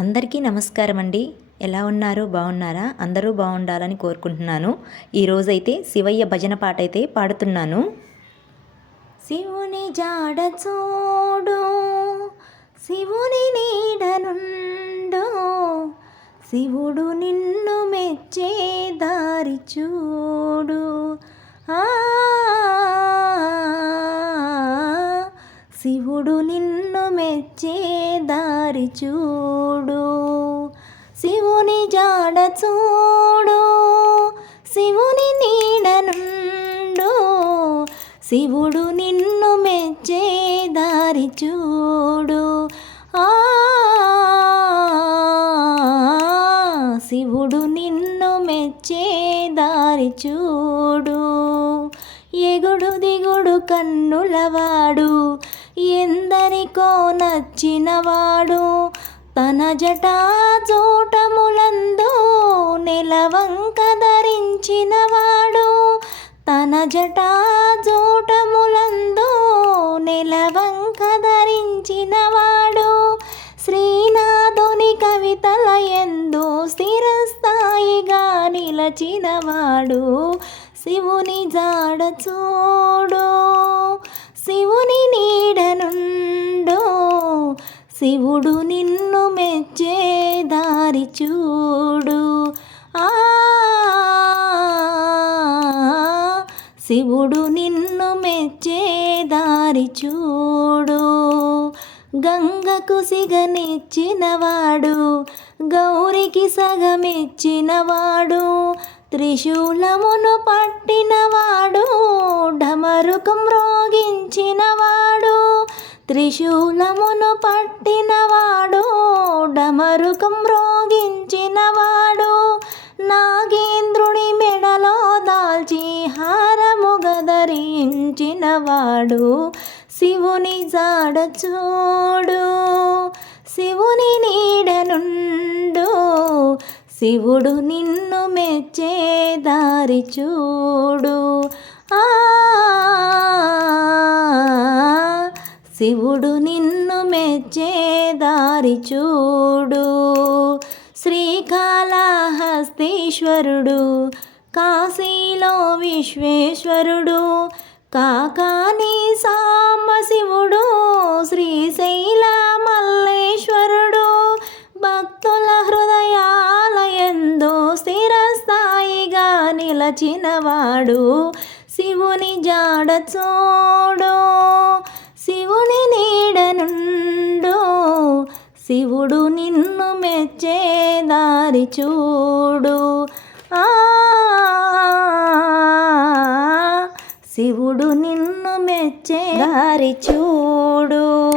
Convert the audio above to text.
అందరికీ నమస్కారం అండి ఎలా ఉన్నారు? బాగున్నారా? అందరూ బాగుండాలని కోరుకుంటున్నాను. ఈరోజైతే శివయ్య భజన పాట అయితే పాడుతున్నాను. శివుని జాడ చూడు శివుని నీడనుండు శివుడు నిన్ను మెచ్చే దారి చూడు. ఆ శివుడు నిన్ను మెచ్చే దారి చూడు. శివుని జాడ చూడు. శివుని నీడనుండు శివుడు నిన్ను మెచ్చే దారి చూడు. ఆ శివుడు నిన్ను మెచ్చే దారి చూడు. ఎగుడు దిగుడు కన్నులవాడు ఎందరికో నచ్చినవాడు తన జటా జూటములందు నెలవంక ధరించినవాడు తన జటా జూటములందు నెలవంక ధరించినవాడు శ్రీనాథుని కవితల ఎందు స్థిరస్థాయిగా నిలచినవాడు శివుని జాడ చూడు. శివుడు నిన్ను మెచ్చే దారి చూడు. ఆ శివుడు నిన్ను మెచ్చే దారి చూడు. గంగకు సిగనిచ్చినవాడు గౌరికి సగమిచ్చినవాడు త్రిశూలమును పట్టినవాడు ఢమరుకు మ్రోగించినవాడు త్రిశూలమును పట్టినవాడు డమరుకం రోగించినవాడు నాగేంద్రుని మెడలో దాల్చి హారము గదరించినవాడు. శివుని జాడ చూడు శివుని నీడనుండు శివుడు నిన్ను మెచ్చే దారి చూడు. ఆ శివుడు నిన్ను మెచ్చే దారి చూడు. శ్రీకాళహస్తీశ్వరుడు కాశీలో విశ్వేశ్వరుడు కాకాని సాంబశివుడు శ్రీశైల మల్లేశ్వరుడు. భక్తుల హృదయాలయందు స్థిరస్థాయిగా నిలచినవాడు శివుని జాడ చూడు. శివుడు నిన్ను మెచ్చే దారి చూడు. ఆ శివుడు నిన్ను మెచ్చే దారి చూడు.